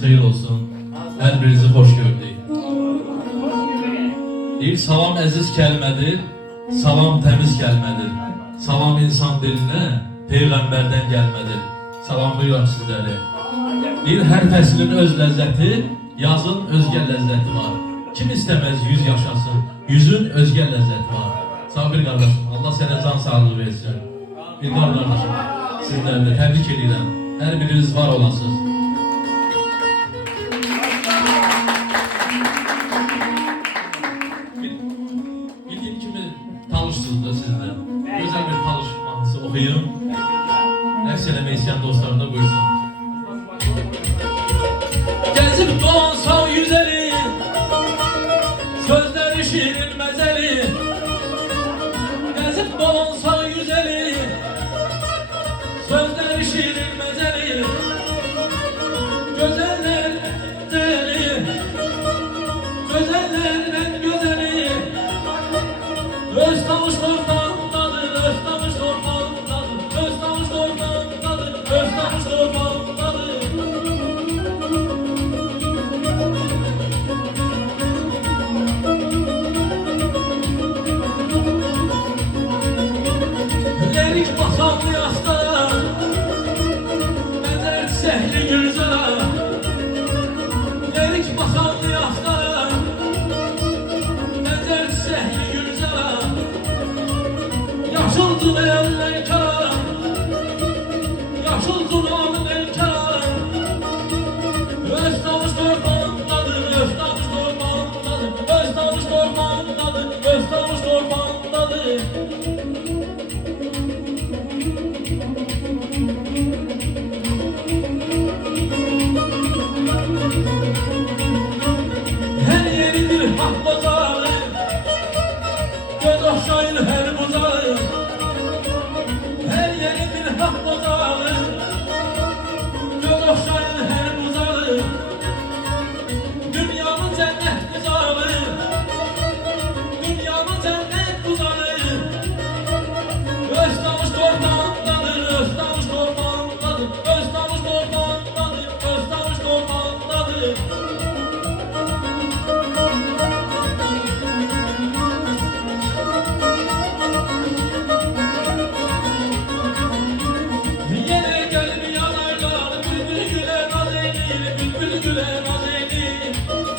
Xeyir olsun. Hər birinizi xoş gördük. Deyir, salam əziz kəlmədir, salam təmiz kəlmədir. Salam insan dilinə, Peyğəmbərdən gəlmədir. Salamlayıram sizləri. Deyir, hər fəslin öz ləzzəti, yazın özgə ləzzəti var. Kim istəməz 100 yaşasın, 100'ün özgə ləzzəti var. Sabir qardaşım, Allah sənə can sağlığı versin. Bir qardaşım, sizləri də təbrik edirəm. Hər biriniz var olasınız.